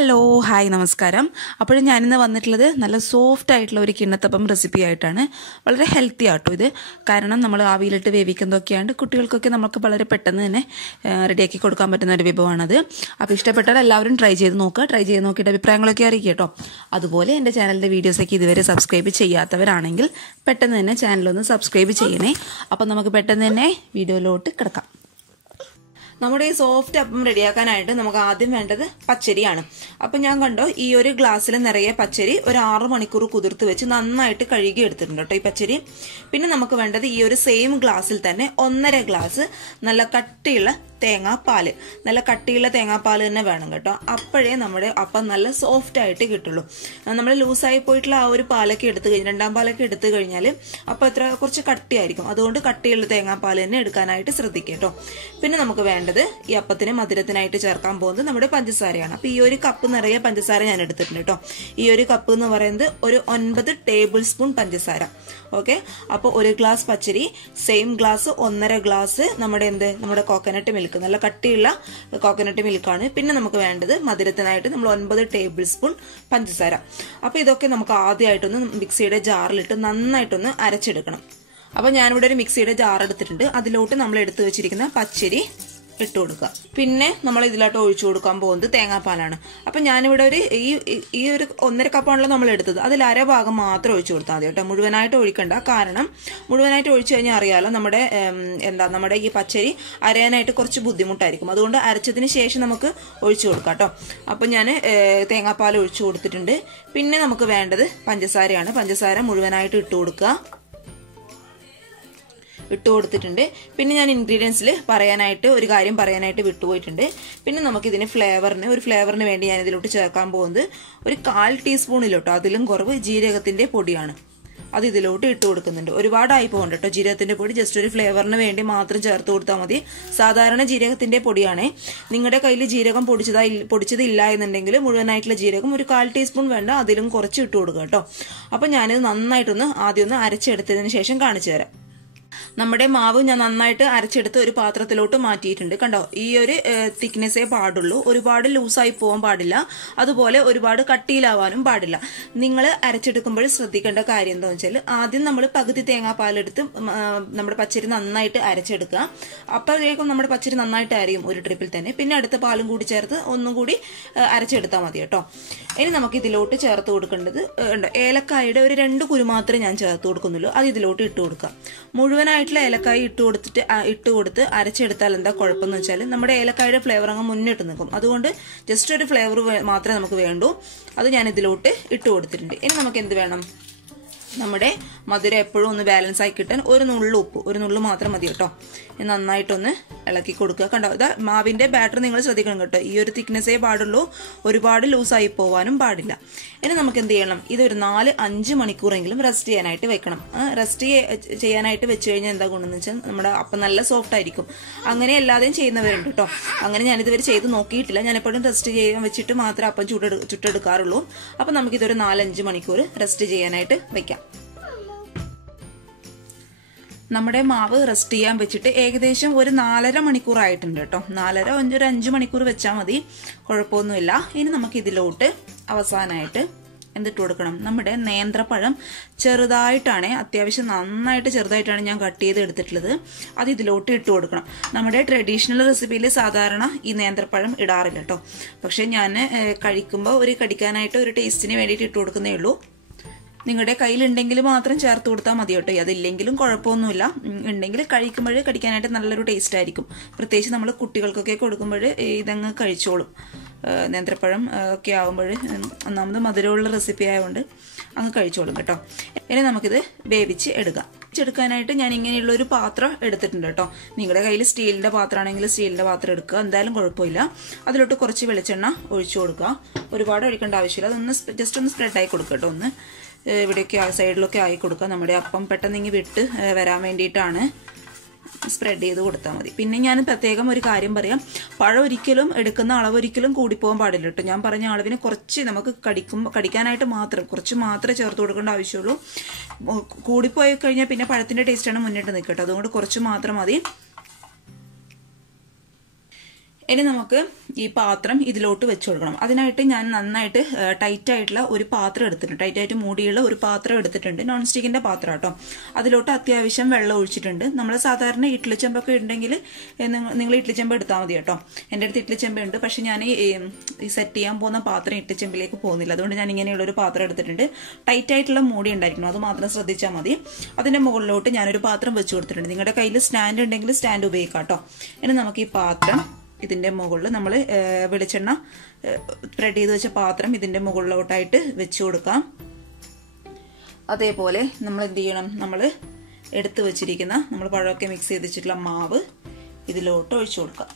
Hello hi നമസ്കാരം. അപ്പോഴും ഞാനിന്ന് വന്നിട്ടുള്ളത് നല്ല സോഫ്റ്റ് ആയിട്ടുള്ള ഒരു കിണ്ണത്തപ്പം റെസിപ്പി ആയിട്ടാണ്. വളരെ ഹെൽത്തി ആട്ടോ ഇത്. കാരണം നമ്മൾ ആവിയിലിട്ട് വേവിക്കുന്നതൊക്കെയാണ് കുട്ടികൾക്കൊക്കെ നമുക്ക് വളരെ പെട്ടെന്ന് തന്നെ റെഡിയാക്കി കൊടുക്കാൻ പറ്റുന്ന ഒരു വിഭവമാണത്. അപ്പോൾ ഇഷ്ടപ്പെട്ടാൽ എല്ലാവരും ട്രൈ ചെയ്ത് നോക്കുക ട്രൈ ചെയ്ത് നോക്കിയിട്ട് അഭിപ്രായങ്ങളൊക്കെ അറിയിക്കുക കേട്ടോ. അതുപോലെ എന്റെ ചാനലിന്റെ വീഡിയോസൊക്കെ ഇതുവരെ സബ്സ്ക്രൈബ് ചെയ്യാത്തവരാണെങ്കിൽ പെട്ടെന്ന് തന്നെ ചാനലൊന്ന് സബ്സ്ക്രൈബ് ചെയ്യണേ. അപ്പോൾ നമുക്ക് പെട്ടെന്ന് തന്നെ വീഡിയോയിലോട്ട് കിടക്കാം. നമ്മുടെ ഈ സോഫ്റ്റ് അപ്പം റെഡിയാക്കാനായിട്ട് നമുക്ക് ആദ്യം വേണ്ടത് പച്ചരിയാണ്. അപ്പൊ ഞാൻ കണ്ടോ ഈ ഒരു ഗ്ലാസ്സിൽ നിറയെ പച്ചരി ഒരു ആറു മണിക്കൂർ കുതിർത്ത് വെച്ച് നന്നായിട്ട് കഴുകി എടുത്തിട്ടുണ്ട് കേട്ടോ ഈ പച്ചരി. പിന്നെ നമുക്ക് വേണ്ടത് ഈ ഒരു സെയിം ഗ്ലാസ്സിൽ തന്നെ ഒന്നര ഗ്ലാസ് നല്ല കട്ടിയുള്ള തേങ്ങാപ്പാൽ. നല്ല കട്ടിയുള്ള തേങ്ങാപ്പാൽ തന്നെ വേണം കേട്ടോ. അപ്പോഴേ നമ്മുടെ അപ്പം നല്ല സോഫ്റ്റ് ആയിട്ട് കിട്ടുള്ളൂ. നമ്മൾ ലൂസായി പോയിട്ടുള്ള ആ ഒരു പാലൊക്കെ എടുത്തു കഴിഞ്ഞാൽ രണ്ടാം പാലൊക്കെ എടുത്തു കഴിഞ്ഞാൽ അപ്പം അത്ര കുറച്ച് കട്ടിയായിരിക്കും. അതുകൊണ്ട് കട്ടിയുള്ള തേങ്ങാപ്പാൽ തന്നെ എടുക്കാനായിട്ട് ശ്രദ്ധിക്കുക കേട്ടോ. പിന്നെ നമുക്ക് വേണ്ടത് ഈ അപ്പത്തിന് മധുരത്തിനായിട്ട് ചേർക്കാൻ പോകുന്നത് നമ്മുടെ പഞ്ചസാരയാണ്. അപ്പം ഈ ഒരു കപ്പ് നിറയെ പഞ്ചസാര ഞാൻ എടുത്തിട്ടുണ്ട് കേട്ടോ. ഈ ഒരു കപ്പ് എന്ന് പറയുന്നത് ഒരു ഒൻപത് ടേബിൾ സ്പൂൺ പഞ്ചസാര. ഓക്കെ അപ്പോൾ ഒരു ഗ്ലാസ് പച്ചരി സെയിം ഗ്ലാസ് ഒന്നര ഗ്ലാസ് നമ്മുടെ എന്ത്? നമ്മുടെ കോക്കനട്ട് മിൽക്ക് നല്ല കട്ടിയുള്ള കോക്കനട്ട് മിൽക്കാണ് പിന്നെ നമുക്ക് വേണ്ടത് മധുരത്തിനായിട്ട് നമ്മൾ ഒൻപത് ടേബിൾ സ്പൂൺ പഞ്ചസാര. അപ്പൊ ഇതൊക്കെ നമുക്ക് ആദ്യമായിട്ടൊന്ന് മിക്സിയുടെ ജാറിലിട്ട് നന്നായിട്ടൊന്ന് അരച്ചെടുക്കണം. അപ്പൊ ഞാനിവിടെ ഒരു മിക്സിയുടെ ജാർ എടുത്തിട്ടുണ്ട്. അതിലോട്ട് നമ്മൾ എടുത്തു വെച്ചിരിക്കുന്ന പച്ചരി ഇട്ട് കൊടുക്കുക. പിന്നെ നമ്മൾ ഇതിലോട്ട് ഒഴിച്ചു കൊടുക്കാൻ പോകുന്നത് തേങ്ങാപ്പാലാണ്. അപ്പൊ ഞാനിവിടെ ഒരു ഈ ഈ ഒരു ഒന്നര കപ്പാണല്ലോ നമ്മൾ എടുത്തത്. അതിൽ അര ഭാഗം മാത്രം ഒഴിച്ചു കൊടുത്താൽ മതി കേട്ടോ. മുഴുവനായിട്ട് ഒഴിക്കണ്ട. കാരണം മുഴുവനായിട്ട് ഒഴിച്ചു കഴിഞ്ഞാൽ അറിയാലോ നമ്മുടെ എന്താ നമ്മുടെ ഈ പച്ചരി അരയാനായിട്ട് കുറച്ച് ബുദ്ധിമുട്ടായിരിക്കും. അതുകൊണ്ട് അരച്ചതിന് ശേഷം നമുക്ക് ഒഴിച്ചു കൊടുക്കാം കേട്ടോ. അപ്പൊ ഞാൻ തേങ്ങാപ്പാൽ ഒഴിച്ചു കൊടുത്തിട്ടുണ്ട്. പിന്നെ നമുക്ക് വേണ്ടത് പഞ്ചസാരയാണ്. പഞ്ചസാര മുഴുവനായിട്ട് ഇട്ട് കൊടുക്കുക. ഇട്ട് കൊടുത്തിട്ടുണ്ട് പിന്നെ ഞാൻ ഇൻഗ്രീഡിയൻസിൽ പറയാനായിട്ട് ഒരു കാര്യം പറയാനായിട്ട് വിട്ടുപോയിട്ടുണ്ട്. പിന്നെ നമുക്ക് ഇതിന് ഫ്ലേവറിന് ഒരു ഫ്ലേവറിന് വേണ്ടി ഞാൻ ഇതിലോട്ട് ചേർക്കാൻ പോകുന്നത് ഒരു കാൽ ടീസ്പൂണിലോട്ടോ അതിലും കുറവ് ജീരകത്തിന്റെ പൊടിയാണ്. അത് ഇതിലോട്ട് ഇട്ട് കൊടുക്കുന്നുണ്ട്. ഒരുപാടായി പോകുന്നുണ്ട് കേട്ടോ ജീരകത്തിന്റെ പൊടി. ജസ്റ്റ് ഒരു ഫ്ലേവറിന് വേണ്ടി മാത്രം ചേർത്ത് കൊടുത്താൽ മതി. സാധാരണ ജീരകത്തിന്റെ പൊടിയാണ്. നിങ്ങളുടെ കയ്യിൽ ജീരകം പൊടിച്ചതാ പൊടിച്ചതില്ല എന്നുണ്ടെങ്കിൽ മുഴുവനായിട്ടുള്ള ജീരകം ഒരു കാൽ ടീസ്പൂൺ വേണ്ട അതിലും കുറച്ച് ഇട്ട് കൊടുക്കുക കേട്ടോ അപ്പൊ ഞാനിത് നന്നായിട്ടൊന്ന് ആദ്യം ഒന്ന് അരച്ചെടുത്തതിന് ശേഷം കാണിച്ചു തരാം. നമ്മുടെ മാവ് ഞാൻ നന്നായിട്ട് അരച്ചെടുത്ത് ഒരു പാത്രത്തിലോട്ട് മാറ്റിയിട്ടുണ്ട്. കണ്ടോ? ഈ ഒരു തിക്നെസ്സേ പാടുള്ളൂ. ഒരുപാട് ലൂസായി പോകാൻ പാടില്ല. അതുപോലെ ഒരുപാട് കട്ടിയിലാവാനും പാടില്ല. നിങ്ങൾ അരച്ചെടുക്കുമ്പോൾ ശ്രദ്ധിക്കേണ്ട കാര്യം എന്താ വെച്ചാൽ ആദ്യം നമ്മൾ പകുതി തേങ്ങാപ്പാലെടുത്ത് നമ്മുടെ പച്ചരി നന്നായിട്ട് അരച്ചെടുക്കുക. അപ്പോഴേക്കും നമ്മുടെ പച്ചരി നന്നായിട്ട് അരയും ഒരു ട്രിപ്പിൽ തന്നെ. പിന്നെ അടുത്ത പാലും കൂടി ചേർത്ത് ഒന്നും കൂടി അരച്ചെടുത്താൽ മതി കേട്ടോ. ഇനി നമുക്ക് ഇതിലോട്ട് ചേർത്ത് കൊടുക്കേണ്ടത് ഏലക്കായുടെ ഒരു രണ്ട് കുരു മാത്രമേ ഞാൻ ചേർത്ത് കൊടുക്കുന്നുള്ളൂ. അത് ഇതിലോട്ട് ഇട്ട് കൊടുക്കാം മുഴുവനായിട്ടുള്ള ഏലക്കായ ഇട്ട് കൊടുത്തിട്ട് ഇട്ട് കൊടുത്ത് അരച്ചെടുത്താൽ എന്താ കുഴപ്പമെന്ന് വെച്ചാൽ നമ്മുടെ ഏലക്കായുടെ ഫ്ലേവർ അങ്ങ് മുന്നിട്ട് നിൽക്കും. അതുകൊണ്ട് ജസ്റ്റ് ഒരു ഫ്ലേവർ മാത്രമേ നമുക്ക് വേണ്ടൂ. അത് ഞാൻ ഇതിലോട്ട് ഇട്ട് കൊടുത്തിട്ടുണ്ട്. ഇനി നമുക്ക് എന്ത് വേണം? നമ്മുടെ മധുരം എപ്പോഴും ഒന്ന് ബാലൻസ് ആയി കിട്ടാൻ ഒരു നുള്ളു ഉപ്പ് ഒരു നുള്ളു മാത്രം മതി കേട്ടോ. നന്നായിട്ടൊന്ന് ഇളക്കി കൊടുക്കുക. കണ്ടോ ഇതാ മാവിന്റെ ബാറ്റർ നിങ്ങൾ ശ്രദ്ധിക്കണം കേട്ടോ. ഈ ഒരു തിക്നെസ്സേ പാടുള്ളൂ. ഒരുപാട് ലൂസായി പോവാനും പാടില്ല. ഇനി നമുക്ക് എന്ത് ചെയ്യണം? ഇതൊരു നാല് അഞ്ച് മണിക്കൂറെങ്കിലും റെസ്റ്റ് ചെയ്യാനായിട്ട് വെക്കണം. റെസ്റ്റ് ചെയ്യാനായിട്ട് വെച്ച് കഴിഞ്ഞാൽ എന്താ ഗുണമെന്ന് വെച്ചാൽ നമ്മുടെ അപ്പം നല്ല സോഫ്റ്റ് ആയിരിക്കും. അങ്ങനെ എല്ലാതെയും ചെയ്യുന്നവരുണ്ട് കേട്ടോ. അങ്ങനെ ഞാനിതുവരെ ചെയ്ത് നോക്കിയിട്ടില്ല. ഞാൻ എപ്പോഴും റെസ്റ്റ് ചെയ്യാൻ വെച്ചിട്ട് മാത്രമേ അപ്പം ചുട്ടെടു ചുട്ടെടുക്കാറുള്ളൂ. അപ്പം നമുക്കിതൊരു നാലഞ്ച് മണിക്കൂർ റെസ്റ്റ് ചെയ്യാനായിട്ട് വെക്കാം. നമ്മുടെ മാവ് റെസ്റ്റ് ചെയ്യാൻ വെച്ചിട്ട് ഏകദേശം ഒരു നാലര മണിക്കൂർ ആയിട്ടുണ്ട് കേട്ടോ. നാലര ഒരു അഞ്ച് മണിക്കൂർ വെച്ചാൽ മതി. കുഴപ്പമൊന്നുമില്ല. ഇനി നമുക്ക് ഇതിലോട്ട് അവസാനമായിട്ട് എന്തിട്ട് കൊടുക്കണം? നമ്മുടെ നേന്ത്രപ്പഴം ചെറുതായിട്ടാണ് അത്യാവശ്യം നന്നായിട്ട് ചെറുതായിട്ടാണ് ഞാൻ കട്ട് ചെയ്ത് എടുത്തിട്ടുള്ളത്. അത് ഇതിലോട്ട് ഇട്ട് കൊടുക്കണം. നമ്മുടെ ട്രഡീഷണൽ റെസിപ്പിയിൽ സാധാരണ ഈ നേന്ത്രപ്പഴം ഇടാറില്ല കേട്ടോ. പക്ഷെ ഞാൻ കഴിക്കുമ്പോൾ ഒരു കടിക്കാനായിട്ട് ഒരു ടേസ്റ്റിന് വേണ്ടിയിട്ട് ഇട്ട് കൊടുക്കുന്നേ ഉള്ളൂ. നിങ്ങളുടെ കയ്യിലുണ്ടെങ്കിൽ മാത്രം ചേർത്ത് കൊടുത്താൽ മതി കേട്ടോ. അതില്ലെങ്കിലും കുഴപ്പമൊന്നുമില്ല. ഉണ്ടെങ്കിൽ കഴിക്കുമ്പോൾ കടിക്കാനായിട്ട് നല്ലൊരു ടേസ്റ്റ് ആയിരിക്കും. പ്രത്യേകിച്ച് നമ്മൾ കുട്ടികൾക്കൊക്കെ കൊടുക്കുമ്പോൾ ഇതങ്ങ് കഴിച്ചോളും. നേന്ത്രപ്പഴം ഒക്കെ ആകുമ്പോൾ ഒന്നാമത് മധുരമുള്ള റെസിപ്പി ആയതുകൊണ്ട് അങ്ങ് കഴിച്ചോളും കേട്ടോ. ഇനി നമുക്കിത് വേവിച്ച് എടുക്കാം. എടുക്കാനായിട്ട് ഞാൻ ഇങ്ങനെയുള്ള ഒരു പാത്രം എടുത്തിട്ടുണ്ട് കേട്ടോ. നിങ്ങളുടെ കയ്യിൽ സ്റ്റീലിന്റെ പാത്രമാണെങ്കിൽ സ്റ്റീലിന്റെ പാത്രം എടുക്കുക. എന്തായാലും കുഴപ്പമില്ല. അതിലോട്ട് കുറച്ച് വെളിച്ചെണ്ണ ഒഴിച്ചു കൊടുക്കുക. ഒരുപാട് ഒഴിക്കേണ്ട ആവശ്യമില്ല. അതൊന്ന് ജസ്റ്റ് ഒന്ന് സ്പ്രെഡ് ആയി കൊടുക്കുക കേട്ടോ ഒന്ന്. ഇവിടെയൊക്കെ സൈഡിലൊക്കെ ആയി കൊടുക്കുക. നമ്മുടെ അപ്പം പെട്ടെന്ന് ഇങ്ങ് വിട്ട് വരാൻ വേണ്ടിയിട്ടാണ് സ്പ്രെഡ് ചെയ്ത് കൊടുത്താൽ മതി. പിന്നെ ഞാൻ പ്രത്യേകം ഒരു കാര്യം പറയാം. പഴം ഒരിക്കലും എടുക്കുന്ന അളവ് ഒരിക്കലും കൂടിപ്പോകാൻ പാടില്ല കേട്ടോ. ഞാൻ പറഞ്ഞ അളവിന് കുറച്ച് നമുക്ക് കടിക്കും കടിക്കാനായിട്ട് മാത്രം കുറച്ച് മാത്രമേ ചേർത്ത് കൊടുക്കേണ്ട ആവശ്യമുള്ളൂ. കൂടിപ്പോയി കഴിഞ്ഞാൽ പിന്നെ പഴത്തിന്റെ ടേസ്റ്റാണ് മുന്നിട്ട് നിൽക്കട്ടെ അതുകൊണ്ട് കുറച്ച് മാത്രം മതി. ഇനി നമുക്ക് ഈ പാത്രം ഇതിലോട്ട് വെച്ച് കൊടുക്കണം. അതിനായിട്ട് ഞാൻ നന്നായിട്ട് ടൈറ്റ് ആയിട്ടുള്ള ഒരു പാത്രം എടുത്തിട്ടുണ്ട്. ടൈറ്റ് ആയിട്ട് മൂടിയുള്ള ഒരു പാത്രം എടുത്തിട്ടുണ്ട്. നോൺ സ്റ്റിക്കിന്റെ പാത്രം കേട്ടോ അതിലോട്ട് അത്യാവശ്യം വെള്ളം ഒഴിച്ചിട്ടുണ്ട്. നമ്മൾ സാധാരണ ഇഡ്ഡലി ചെമ്പൊക്കെ ഉണ്ടെങ്കിൽ നിങ്ങൾ ഇഡ്ഡലി ചെമ്പ് എടുത്താൽ മതി കേട്ടോ. എന്റെ അടുത്ത് ഇഡ്ഡലി ചെമ്പ് ഉണ്ട്. പക്ഷെ ഞാൻ ഈ സെറ്റ് ചെയ്യാൻ പോകുന്ന പാത്രം ഇഡ്ഡലി ചെമ്പിലേക്ക് പോകുന്നില്ല. അതുകൊണ്ട് ഞാൻ ഇങ്ങനെയുള്ള ഒരു പാത്രം എടുത്തിട്ടുണ്ട്. ടൈറ്റ് ആയിട്ടുള്ള മൂടി ഉണ്ടായിരിക്കണം. അത് മാത്രം ശ്രദ്ധിച്ചാൽ മതി. അതിന്റെ മുകളിലോട്ട് ഞാനൊരു പാത്രം വെച്ച് കൊടുത്തിട്ടുണ്ട്. നിങ്ങളുടെ കയ്യിൽ സ്റ്റാൻഡ് ഉണ്ടെങ്കിൽ സ്റ്റാൻഡ് ഉപയോഗിക്കാം കേട്ടോ ഇനി നമുക്ക് ഈ പാത്രം ഇതിന്റെ മുകളിൽ നമ്മൾ വെളിച്ചെണ്ണ സ്പ്രെഡ് ചെയ്ത് വെച്ച പാത്രം ഇതിന്റെ മുകളിലോട്ടായിട്ട് വെച്ച് കൊടുക്കാം. അതേപോലെ നമ്മൾ എന്ത് ചെയ്യണം? നമ്മൾ എടുത്തു വെച്ചിരിക്കുന്ന നമ്മൾ പഴമൊക്കെ മിക്സ് ചെയ്ത് വെച്ചിട്ടുള്ള മാവ് ഇതിലോട്ട് ഒഴിച്ചു കൊടുക്കാം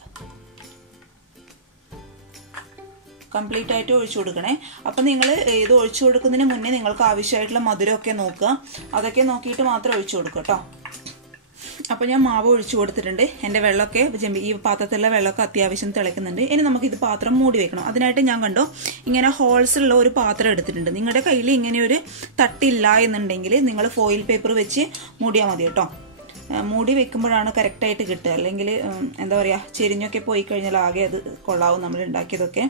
കംപ്ലീറ്റ് ആയിട്ട് ഒഴിച്ചു കൊടുക്കണേ. അപ്പം നിങ്ങൾ ഇത് ഒഴിച്ചു കൊടുക്കുന്നതിന് മുന്നേ നിങ്ങൾക്ക് ആവശ്യമായിട്ടുള്ള മധുരമൊക്കെ നോക്കുക. അതൊക്കെ നോക്കിയിട്ട് മാത്രം ഒഴിച്ചു കൊടുക്കുക കേട്ടോ. അപ്പോൾ ഞാൻ മാവ് ഒഴിച്ചു കൊടുത്തിട്ടുണ്ട്. എന്റെ വെള്ളമൊക്കെ ചെമ്പി ഈ പാത്രത്തിലുള്ള വെള്ളമൊക്കെ അത്യാവശ്യം തിളയ്ക്കുന്നുണ്ട് ഇനി നമുക്ക് ഇത് പാത്രം മൂടി വെക്കണം. അതിനായിട്ട് ഞാൻ കണ്ടോ ഇങ്ങനെ ഹോൾസ് ഉള്ള ഒരു പാത്രം എടുത്തിട്ടുണ്ട്. നിങ്ങളുടെ കയ്യിൽ ഇങ്ങനെ ഒരു തട്ടില്ല എന്നുണ്ടെങ്കിൽ നിങ്ങൾ ഫോയിൽ പേപ്പർ വെച്ച് മൂടിയാൽ മതി കേട്ടോ. മൂടി വെക്കുമ്പോഴാണ് കറക്റ്റായിട്ട് കിട്ടുക. അല്ലെങ്കിൽ എന്താ പറയുക ചെരിഞ്ഞൊക്കെ പോയി കഴിഞ്ഞാൽ ആകെ അത് കൊള്ളാവും നമ്മൾ ഉണ്ടാക്കിയതൊക്കെ.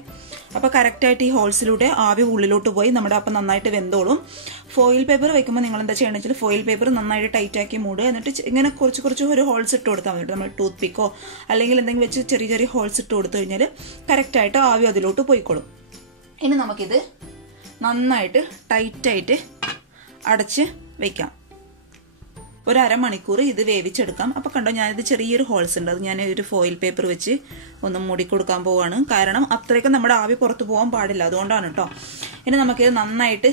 അപ്പോൾ കറക്റ്റായിട്ട് ഈ ഹോൾസിലൂടെ ആവി ഉള്ളിലോട്ട് പോയി നമ്മുടെ അപ്പം നന്നായിട്ട് വെന്തോളും. ഫോയിൽ പേപ്പർ വെക്കുമ്പോൾ നിങ്ങൾ എന്താ ചെയ്യണമെന്ന് വെച്ചാൽ ഫോയിൽ പേപ്പർ നന്നായിട്ട് ടൈറ്റാക്കി മൂടുക. എന്നിട്ട് ഇങ്ങനെ കുറച്ച് കുറച്ച് ഒരു ഹോൾസ് ഇട്ട് കൊടുത്താൽ മതി നമ്മൾ ടൂത്ത് പിക്കോ അല്ലെങ്കിൽ എന്തെങ്കിലും വെച്ച് ചെറിയ ചെറിയ ഹോൾസ് ഇട്ട് കൊടുത്തു കഴിഞ്ഞാൽ കറക്റ്റായിട്ട് ആവി അതിലോട്ട് പോയിക്കോളും. ഇനി നമുക്കിത് നന്നായിട്ട് ടൈറ്റായിട്ട് അടച്ച് വെക്കാം. ഒരു അരമണിക്കൂർ ഇത് വേവിച്ചെടുക്കാം. അപ്പോൾ കണ്ടോ ഞാനിത് ചെറിയൊരു ഹോൾസ് ഉണ്ട്. അത് ഞാൻ ഒരു ഫോയിൽ പേപ്പർ വെച്ച് ഒന്ന് മൂടി കൊടുക്കാൻ പോവാണ്. കാരണം അത്രയ്ക്ക് നമ്മുടെ ആവി പുറത്ത് പോകാൻ പാടില്ല. അതുകൊണ്ടാണ് കേട്ടോ ഇനി നമുക്കിത് നന്നായിട്ട്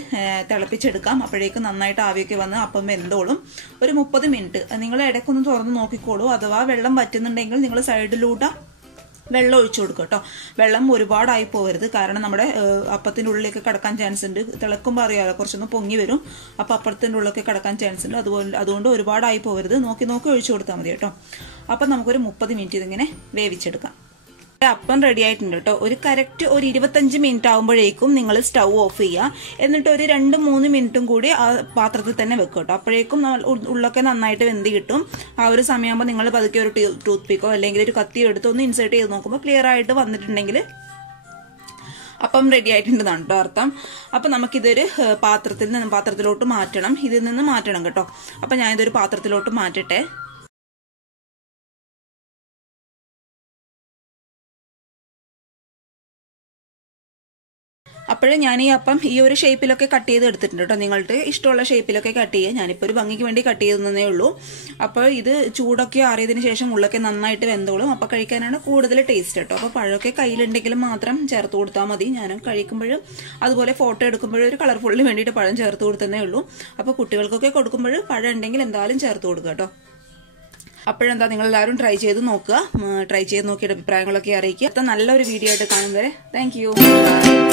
തിളപ്പിച്ചെടുക്കാം. അപ്പോഴേക്കും നന്നായിട്ട് ആവിയൊക്കെ വന്ന് അപ്പം വെന്തോളും. ഒരു മുപ്പത് മിനിറ്റ് നിങ്ങൾ ഇടയ്ക്കൊന്ന് തുറന്ന് നോക്കിക്കോളൂ. അഥവാ വെള്ളം പറ്റുന്നുണ്ടെങ്കിൽ നിങ്ങൾ സൈഡിലൂടെ വെള്ളം ഒഴിച്ചു കൊടുക്കുക കേട്ടോ. വെള്ളം ഒരുപാടായി പോകരുത് കാരണം നമ്മുടെ അപ്പത്തിന്റെ ഉള്ളിലേക്ക് കടക്കാൻ ചാൻസ് ഉണ്ട്. തിളക്കുമ്പോൾ അറിയാമല്ലോ കുറച്ചൊന്ന് പൊങ്ങി വരും. അപ്പോൾ അപ്പത്തിന്റെ ഉള്ളിലൊക്കെ കടക്കാൻ ചാൻസ് ഉണ്ട്. അതുപോലെ അതുകൊണ്ട് ഒരുപാടായി പോകരുത് നോക്കി നോക്കി ഒഴിച്ചു കൊടുത്താൽ മതി കേട്ടോ. അപ്പം നമുക്കൊരു മുപ്പത് മിനിറ്റ് ഇതിങ്ങനെ വേവിച്ചെടുക്കാം. അപ്പം റെഡി ആയിട്ടുണ്ട് കേട്ടോ ഒരു കറക്റ്റ് ഒരു ഇരുപത്തഞ്ച് മിനിറ്റ് ആകുമ്പോഴേക്കും നിങ്ങൾ സ്റ്റൗ ഓഫ് ചെയ്യുക എന്നിട്ട് ഒരു രണ്ട് മൂന്ന് മിനിറ്റും കൂടി ആ പാത്രത്തിൽ തന്നെ വെക്കുക കേട്ടോ അപ്പോഴേക്കും ഉള്ളൊക്കെ നന്നായിട്ട് വെന്തി കിട്ടും. ആ ഒരു സമയമാകുമ്പോൾ നിങ്ങൾ പതുക്കെ ഒരു ടൂത്ത് പിക്കോ അല്ലെങ്കിൽ ഒരു കത്തിയോ എടുത്ത് ഒന്ന് ഇൻസേർട്ട് ചെയ്ത് നോക്കുമ്പോൾ ക്ലിയർ ആയിട്ട് വന്നിട്ടുണ്ടെങ്കിൽ അപ്പം റെഡി ആയിട്ടുണ്ടെന്നാണ് കേട്ടോ അർത്ഥം. അപ്പം നമുക്കിതൊരു പാത്രത്തിൽ നിന്ന് പാത്രത്തിലോട്ട് മാറ്റണം. ഇതിൽ നിന്ന് മാറ്റണം കേട്ടോ. അപ്പം ഞാനിതൊരു പാത്രത്തിലോട്ട് മാറ്റട്ടെ. അപ്പോഴും ഞാൻ ഈ അപ്പം ഈ ഒരു ഷേപ്പിലൊക്കെ കട്ട് ചെയ്ത് എടുത്തിട്ടുണ്ട് കേട്ടോ നിങ്ങൾക്ക് ഇഷ്ടമുള്ള ഷേപ്പിലൊക്കെ കട്ട് ചെയ്യുക. ഞാനിപ്പോൾ ഒരു ഭംഗിക്ക് വേണ്ടി കട്ട് ചെയ്തേ ഉള്ളൂ. അപ്പോൾ ഇത് ചൂടൊക്കെ ആറിയതിന് ശേഷം ഉള്ളൊക്കെ നന്നായിട്ട് വെന്തോളും. അപ്പോൾ കഴിക്കാനാണ് കൂടുതൽ ടേസ്റ്റ് കേട്ടോ അപ്പോൾ പഴമൊക്കെ കയ്യിലുണ്ടെങ്കിൽ മാത്രം ചേർത്ത് കൊടുത്താൽ മതി. ഞാൻ കഴിക്കുമ്പോഴും അതുപോലെ ഫോട്ടോ എടുക്കുമ്പോഴും ഒരു കളർഫുള്ളിന് വേണ്ടിയിട്ട് പഴം ചേർത്ത് കൊടുത്തതേ ഉള്ളൂ. അപ്പോൾ കുട്ടികൾക്കൊക്കെ കൊടുക്കുമ്പോൾ പഴം ഉണ്ടെങ്കിൽ എന്തായാലും ചേർത്ത് കൊടുക്കുക കേട്ടോ അപ്പോഴെന്താ നിങ്ങൾ എല്ലാവരും ട്രൈ ചെയ്ത് നോക്കുക. ട്രൈ ചെയ്ത് നോക്കിയിട്ട് അഭിപ്രായങ്ങളൊക്കെ അറിയിക്കുക. അപ്പം നല്ലൊരു വീഡിയോ ആയിട്ട് കാണും വരെ. താങ്ക്